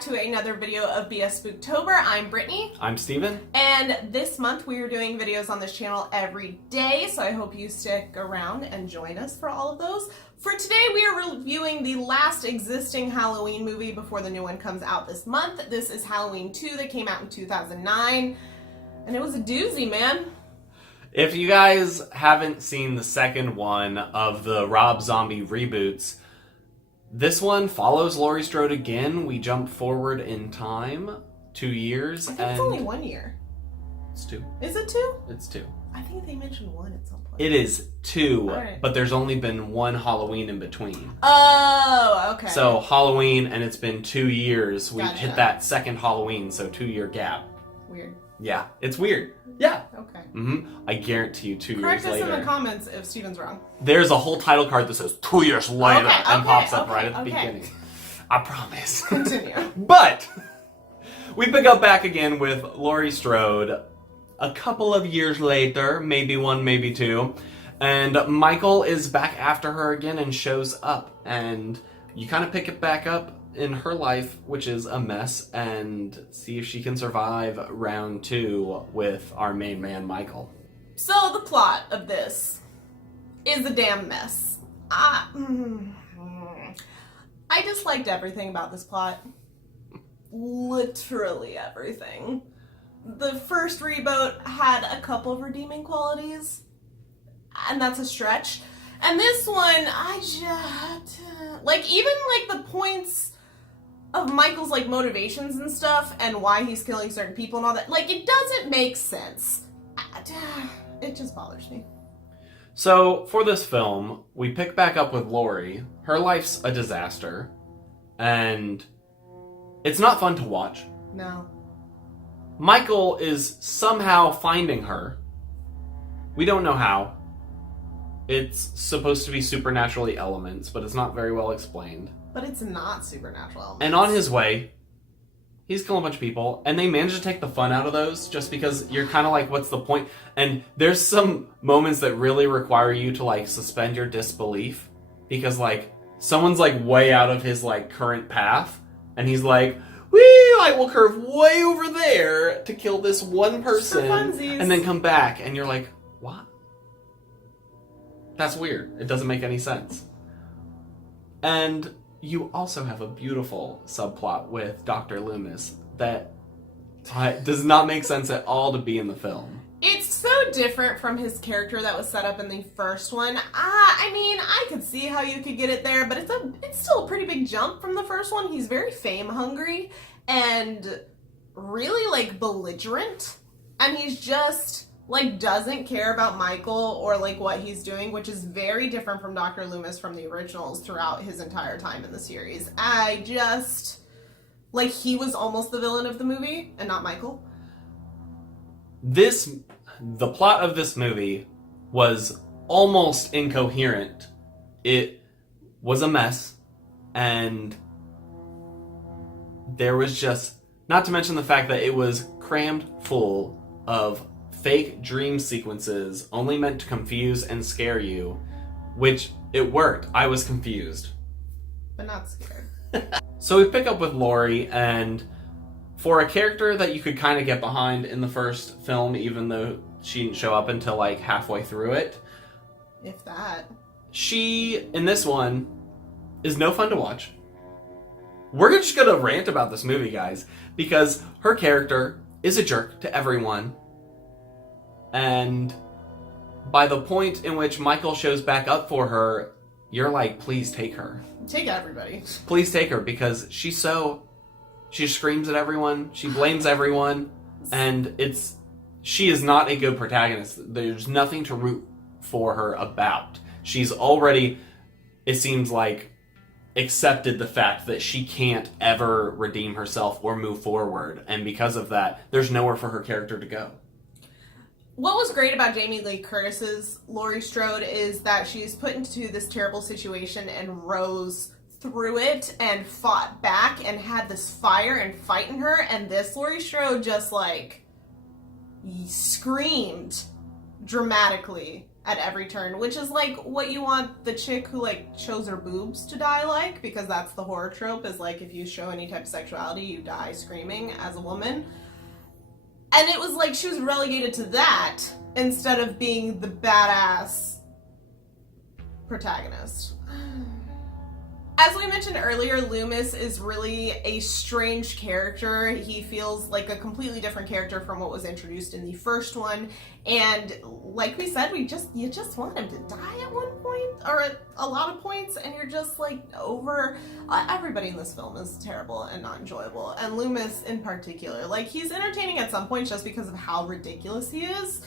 back to another video of BS Spooktober. I'm Brittany. I'm Steven. And this month we are doing videos on this channel every day, so I hope you stick around and join us for all of those. For today we are reviewing the last existing Halloween movie before the new one comes out this month. This is Halloween 2 that came out in 2009, and it was a doozy, man. If you guys haven't seen the second one of the Rob Zombie reboots, this one follows Laurie Strode again. We jump forward in time 2 years. I think it's only 1 year. It's 2. Is it 2? It's 2. I think they mentioned 1 at some point. It is 2, right. But there's only been one Halloween in between. Oh, okay. So Halloween, and it's been 2 years. We've Gotcha. hit that second Halloween, so 2-year gap. Weird. Yeah, it's weird. Yeah. Okay. I guarantee you 2 Correct years us later. in the comments if Steven's wrong. There's a whole title card that says 2 years later and pops up right at the okay. beginning. I promise. Continue. But we pick up back again with Laurie Strode a couple of years later, maybe 1, maybe 2, and Michael is back after her again and shows up, and you kind of pick it back up in her life, which is a mess, and see if she can survive round 2 with our main man, Michael. So the plot of this is a damn mess. I disliked everything about this plot. Literally everything. The first reboot had a couple of redeeming qualities, and that's a stretch. And this one, I just... even the points of Michael's, motivations and stuff, and why he's killing certain people and all that, it doesn't make sense. It just bothers me. So, for this film, we pick back up with Laurie. Her life's a disaster, and it's not fun to watch. No. Michael is somehow finding her. We don't know how. It's supposed to be supernaturally elements, but it's not very well explained. But it's not supernatural elements. And on his way, he's killing a bunch of people, and they manage to take the fun out of those just because you're kind of like, what's the point? And there's some moments that really require you to, suspend your disbelief because, someone's, way out of his, current path, and he's like, I will curve way over there to kill this one person, and then come back, and you're like, what? That's weird. It doesn't make any sense. And you also have a beautiful subplot with Dr. Loomis that does not make sense at all to be in the film. It's so different from his character that was set up in the first one. I could see how you could get it there, but it's still a pretty big jump from the first one. He's very fame hungry and really, belligerent. And he's just, doesn't care about Michael or, what he's doing, which is very different from Dr. Loomis from the originals throughout his entire time in the series. I just... he was almost the villain of the movie and not Michael. The plot of this movie was almost incoherent. It was a mess, and there was just, not to mention the fact that it was crammed full of fake dream sequences only meant to confuse and scare you, which it worked. I was confused. But not scared. So we pick up with Laurie, and for a character that you could kind of get behind in the first film, even though she didn't show up until halfway through it. If that. She, in this one, is no fun to watch. We're just gonna rant about this movie, guys, because her character is a jerk to everyone. And by the point in which Michael shows back up for her, you're like, please take her. Take everybody. Please take her, because she screams at everyone, she blames everyone, and she is not a good protagonist. There's nothing to root for her about. She's already, it seems like, accepted the fact that she can't ever redeem herself or move forward, and because of that, there's nowhere for her character to go. What was great about Jamie Lee Curtis's Laurie Strode is that she's put into this terrible situation and rose through it and fought back and had this fire and fight in her, and this Laurie Strode just screamed dramatically at every turn, which is like what you want the chick who like shows her boobs to die like, because that's the horror trope, is like if you show any type of sexuality, you die screaming as a woman. And it was like she was relegated to that instead of being the badass protagonist. As we mentioned earlier, Loomis is really a strange character. He feels like a completely different character from what was introduced in the first one. And like we said, you just want him to die at one point, or at a lot of points, and you're just like over. Everybody in this film is terrible and not enjoyable. And Loomis in particular. Like, he's entertaining at some points just because of how ridiculous he is,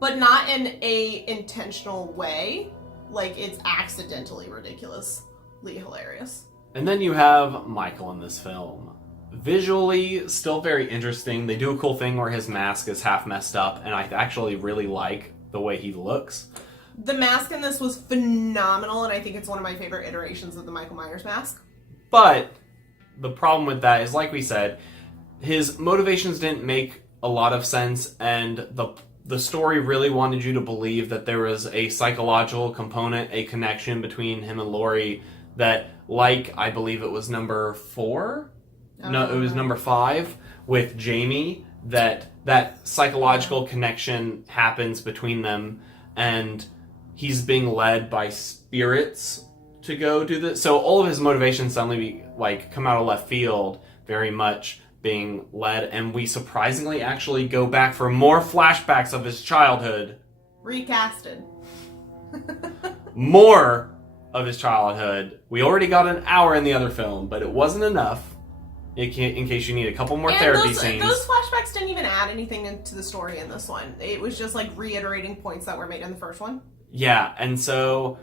but not in a intentional way. Like, it's accidentally ridiculous. Hilarious. And then you have Michael in this film. Visually, still very interesting. They do a cool thing where his mask is half messed up, and I actually really like the way he looks. The mask in this was phenomenal, and I think it's one of my favorite iterations of the Michael Myers mask. But the problem with that is, like we said, his motivations didn't make a lot of sense, and the story really wanted you to believe that there was a psychological component, a connection between him and Laurie, that, like, I believe it was number 4? No, it was number 5 with Jamie, that psychological connection happens between them, and he's being led by spirits to go do this. So all of his motivations suddenly come out of left field, very much being led, and we surprisingly actually go back for more flashbacks of his childhood. Recasted. More of his childhood. We already got an hour in the other film, but it wasn't enough. In case you need a couple more therapy scenes. Those flashbacks didn't even add anything into the story in this one. It was just like reiterating points that were made in the first one. Yeah, and so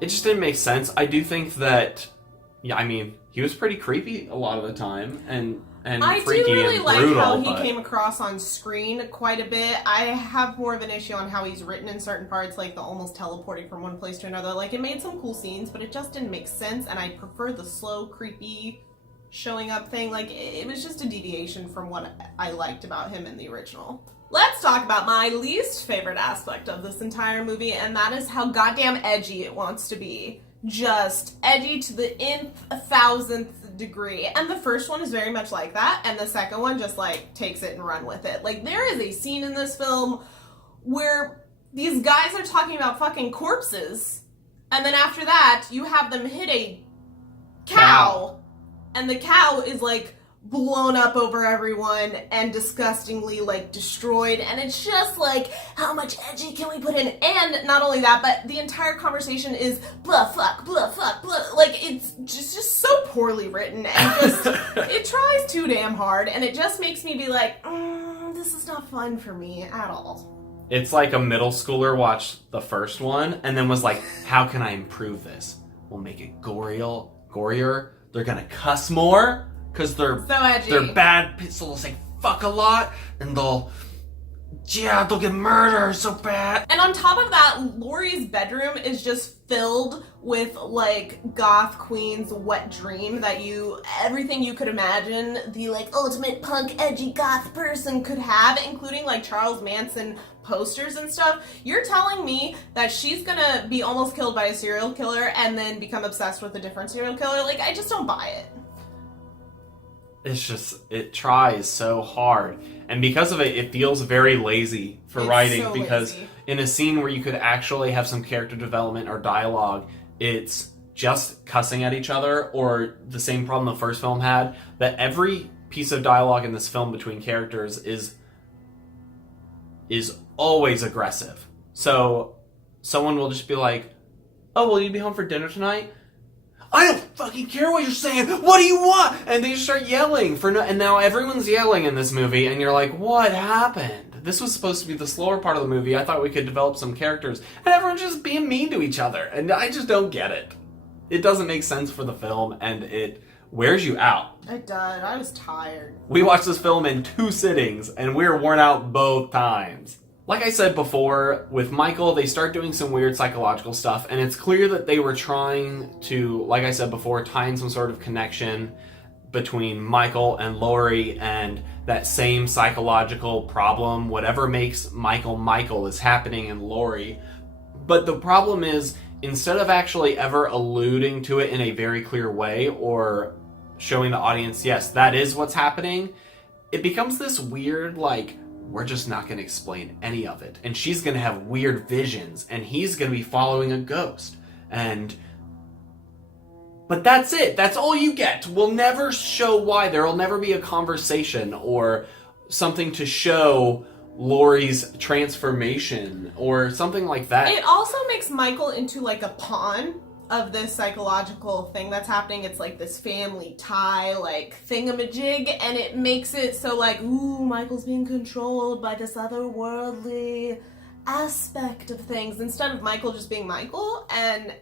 it just didn't make sense. I do think that, he was pretty creepy a lot of the time, and freaky do really and like brutal, how he came across on screen quite a bit. I have more of an issue on how he's written in certain parts, like the almost teleporting from one place to another. Like, it made some cool scenes, but it just didn't make sense, and I prefer the slow, creepy showing up thing. Like, it was just a deviation from what I liked about him in the original. Let's talk about my least favorite aspect of this entire movie, and that is how goddamn edgy it wants to be. Just edgy to the nth, 1000th degree. And the first one is very much like that, and the second one just, takes it and run with it. Like, there is a scene in this film where these guys are talking about fucking corpses, and then after that, you have them hit a cow. And the cow is, blown up over everyone and disgustingly, destroyed. And it's just, how much edgy can we put in? And not only that, but the entire conversation is blah, fuck, blah, fuck, blah. It's just so poorly written. And just, it tries too damn hard. And it just makes me be like, this is not fun for me at all. It's like a middle schooler watched the first one and then was like, how can I improve this? We'll make it gorier. They're gonna cuss more because they're bad. So they'll say fuck a lot, and they'll get murdered so bad. And on top of that, Laurie's bedroom is just filled with goth queen's wet dream that everything you could imagine the ultimate punk edgy goth person could have, including Charles Manson posters and stuff. You're telling me that she's gonna be almost killed by a serial killer and then become obsessed with a different serial killer? I just don't buy it. It's just, it tries so hard. And because of it, it feels very lazy for writing, so because lazy. In a scene where you could actually have some character development or dialogue, it's just cussing at each other, or the same problem the first film had, that every piece of dialogue in this film between characters is always aggressive. So someone will just be like, oh, will you be home for dinner tonight? I don't fucking care what you're saying. What do you want? And they just start yelling and now everyone's yelling in this movie, and you're like, what happened? This was supposed to be the slower part of the movie. I thought we could develop some characters, and everyone's just being mean to each other, and I just don't get it. It doesn't make sense for the film, and it wears you out. It does. I was tired. We watched this film in 2 sittings, and we were worn out both times. Like I said before, with Michael, they start doing some weird psychological stuff, and it's clear that they were trying to, like I said before, tie in some sort of connection between Michael and Laurie and that same psychological problem. Whatever makes Michael Michael is happening in Laurie. But the problem is, instead of actually ever alluding to it in a very clear way or showing the audience, yes, that is what's happening, it becomes this weird, like, we're just not going to explain any of it. And she's going to have weird visions, and he's going to be following a ghost. But that's it. That's all you get. We'll never show why. There will never be a conversation or something to show Laurie's transformation or something like that. It also makes Michael into like a pawn of this psychological thing that's happening. It's like this family tie, like thingamajig, and it makes it so like, ooh, Michael's being controlled by this otherworldly aspect of things instead of Michael just being Michael. And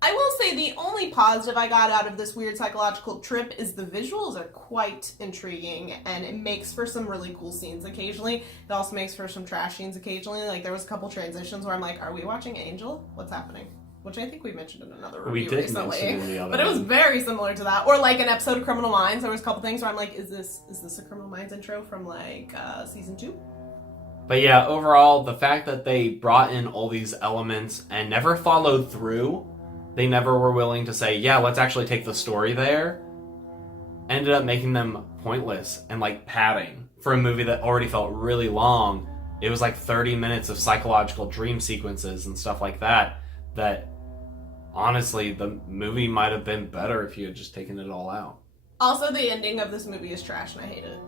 I will say the only positive I got out of this weird psychological trip is the visuals are quite intriguing, and it makes for some really cool scenes occasionally. It also makes for some trash scenes occasionally. Like, there was a couple transitions where I'm like, are we watching Angel? What's happening? Which I think we mentioned in another review recently. But it was very similar to that. Or like an episode of Criminal Minds, there was a couple things where I'm like, is this a Criminal Minds intro from like season 2? But yeah, overall, the fact that they brought in all these elements and never followed through, they never were willing to say, yeah, let's actually take the story there, ended up making them pointless and like padding for a movie that already felt really long. It was like 30 minutes of psychological dream sequences and stuff like that, that honestly, the movie might have been better if you had just taken it all out. Also, the ending of this movie is trash and I hate it.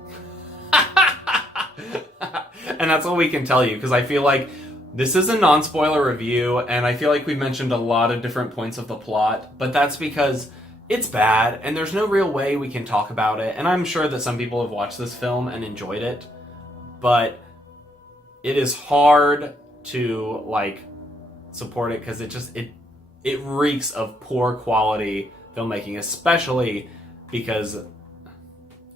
And that's all we can tell you, because I feel like this is a non-spoiler review, and I feel like we mentioned a lot of different points of the plot, but that's because it's bad, and there's no real way we can talk about it, and I'm sure that some people have watched this film and enjoyed it, but it is hard to, like, support it, because it reeks of poor quality filmmaking, especially because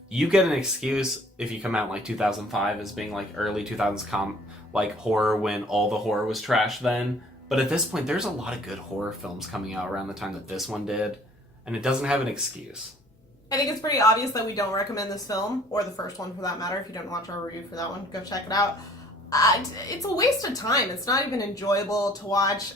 you get an excuse if you come out in like 2005 as being like early 2000s like horror when all the horror was trash then. But at this point, there's a lot of good horror films coming out around the time that this one did, and it doesn't have an excuse. I think it's pretty obvious that we don't recommend this film, or the first one for that matter. If you didn't watch our review for that one, go check it out. It's a waste of time. It's not even enjoyable to watch.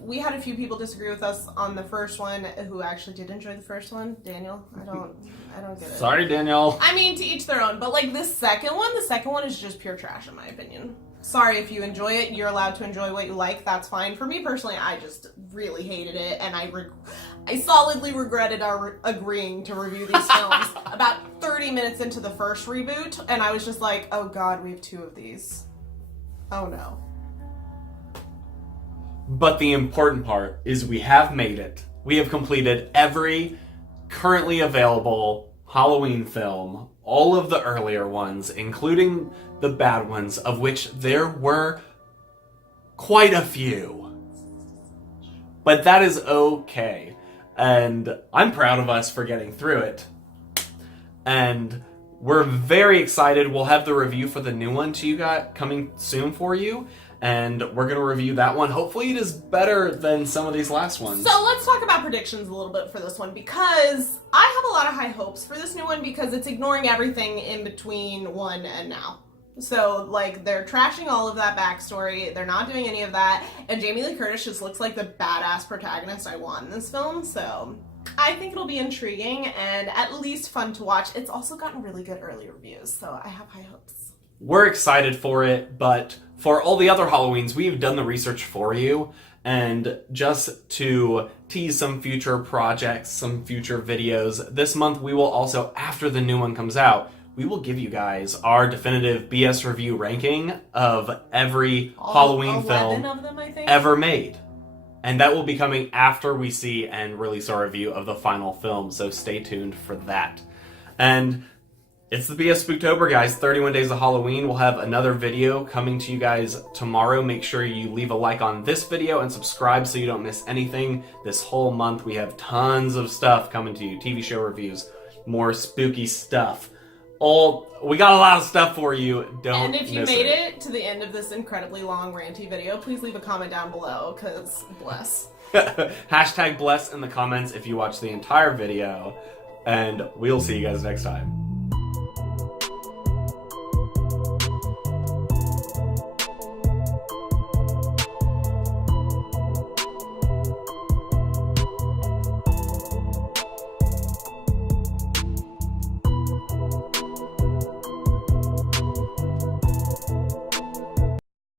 We had a few people disagree with us on the first one who actually did enjoy the first one. Daniel, I don't get it. Sorry, Daniel. I mean, to each their own, but like the second one is just pure trash in my opinion. Sorry if you enjoy it. You're allowed to enjoy what you like. That's fine. For me personally, I just really hated it, and I solidly regretted our agreeing to review these films about 30 minutes into the first reboot, and I was just like, oh god, we have 2 of these. Oh no. But the important part is we have made it. We have completed every currently available Halloween film, all of the earlier ones, including the bad ones, of which there were quite a few. But that is okay. And I'm proud of us for getting through it. And we're very excited. We'll have the review for the new one to you guys coming soon for you. And we're going to review that one. Hopefully it is better than some of these last ones. So let's talk about predictions a little bit for this one, because I have a lot of high hopes for this new one because it's ignoring everything in between 1 and now. So, like, they're trashing all of that backstory. They're not doing any of that. And Jamie Lee Curtis just looks like the badass protagonist I want in this film. So I think it'll be intriguing and at least fun to watch. It's also gotten really good early reviews, so I have high hopes. We're excited for it, but for all the other Halloweens, we've done the research for you. And just to tease some future projects, some future videos, this month we will also, after the new one comes out, we will give you guys our definitive BS review ranking of every Halloween film of them, I think, ever made. And that will be coming after we see and release our review of the final film, so stay tuned for that. And it's the BS Spooktober, guys. 31 days of Halloween. We'll have another video coming to you guys tomorrow. Make sure you leave a like on this video and subscribe so you don't miss anything. This whole month we have tons of stuff coming to you. TV show reviews, more spooky stuff. We got a lot of stuff for you. Don't miss it. And if you made it to the end of this incredibly long ranty video, please leave a comment down below, because bless. Hashtag bless in the comments if you watch the entire video. and we'll see you guys next time.